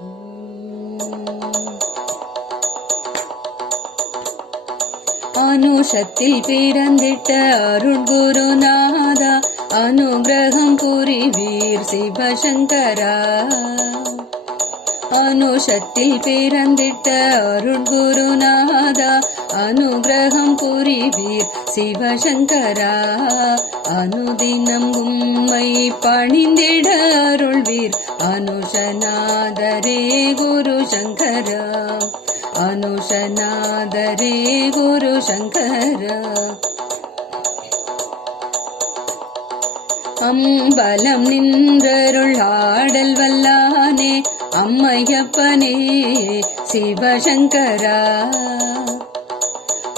அனுஷத்தில் பிறந்திட்ட அருட்குருநாதா அனுகிரகம் புரிவீர் சிவசங்கரா. அனுஷத்தில் பிறந்திட்ட அருட்குருநாதா அனுகிரகம் புரிவீர் சிவசங்கரா. அனுதினம் உம்மை பணிந்திட அருள்வீர் அனுஷநாதரே குரு சங்கரா. அனுஷநாதரே குரு சங்கரா. அம்பலம் நின்றருள் ஆடல் வல்லானே அம்மையப்பனே சிவசங்கரா.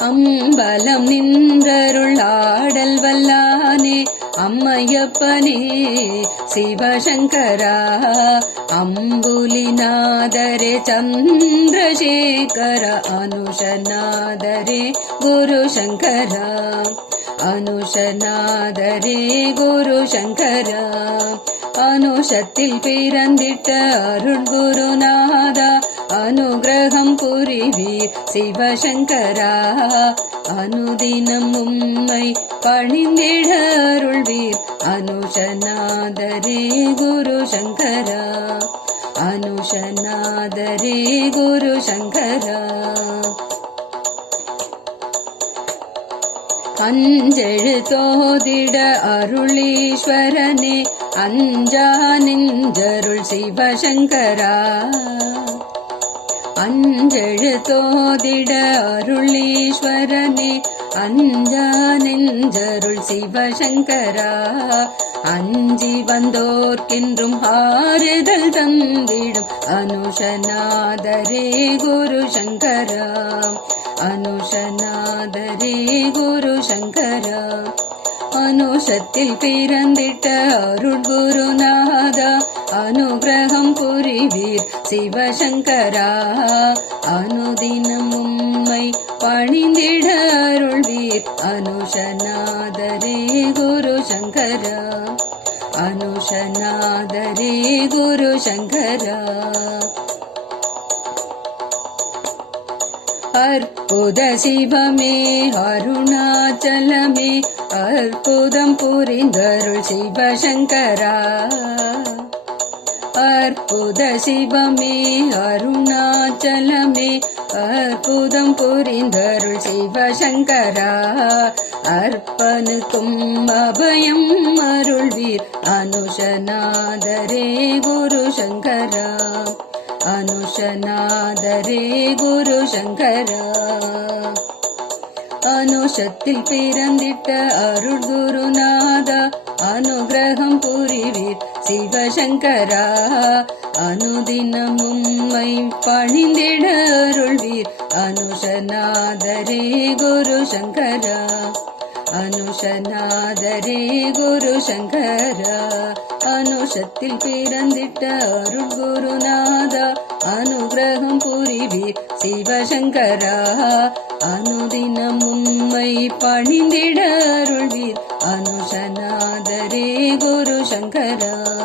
அம்பலம் நின்றருள் ஆடல் வல்லானே அம்மையப்பனே சிவசங்கரா. அம்புலிநாதரே சந்திரசேகர அனுஷநாதரே குரு சங்கரா. அனுஷநாதரே குரு சங்கரா. அனுஷத்தில் பிறந்திட்ட அருட்குருநாதா அனுகிரகம் புரிவீர் சிவசங்கரா. அனுதினம் உம்மை பணிந்திட அருள்வீர் அனுஷநாதரே குரு சங்கரா. அனுஷநாதரே குரு சங்கரா. அஞ்செழு தோதிட அருளீஸ்வரனே அஞ்சா நின்றருள் சிவசங்கரா. அஞ்செழு தோதிட அருளீஸ்வரனே அஞ்சா நின்றருள் சிவசங்கரா. அஞ்சி வந்தோர்க்கென்றும் ஆறுதல் தந்திடும் அனுஷநாதரே குரு சங்கரா. அனுஷநாதரே குரு சங்கரா. அனுஷத்தில் பிறந்திட்ட அருட்குருநாதா அனுகிரகம் புரிவீர் சிவசங்கரா. அனுதினம் உம்மை பணிந்திட அருள்வீர் அனுஷநாதரே குரு சங்கரா. அனுஷநாதரே குரு சங்கரா. அற்புத சிவமே அருணாச்சலமே அற்புதம் புரிந்தருள் சிவசங்கரா. அற்புத சிவமே அருணாச்சலமே அற்புதம் புரிந்தருள் சிவசங்கரா. அர்ப்பனுக்கும் அபயம் அருள்வீர் அனுஷநாதரே குரு சங்கரா. அனுஷநாதரே குரு சங்கரா. அனுஷத்தில் பிறந்திட்ட அருட்குருநாதா அனுகிரகம் புரிவீர் சிவசங்கரா. அனுதினம் உம்மை பணிந்திட அருள்வீர் அனுஷநாதரே குரு சங்கரா. அனுஷநாதரே குரு சங்கரா. அனுஷத்தில் பிறந்திட்ட அருட்குருநாதா அனுகிரகம் புரிவீர் சிவசங்கரா. அனுதினம் உம்மை பணிந்திட அருள்வீர் அனுஷநாதரே குரு சங்கரா.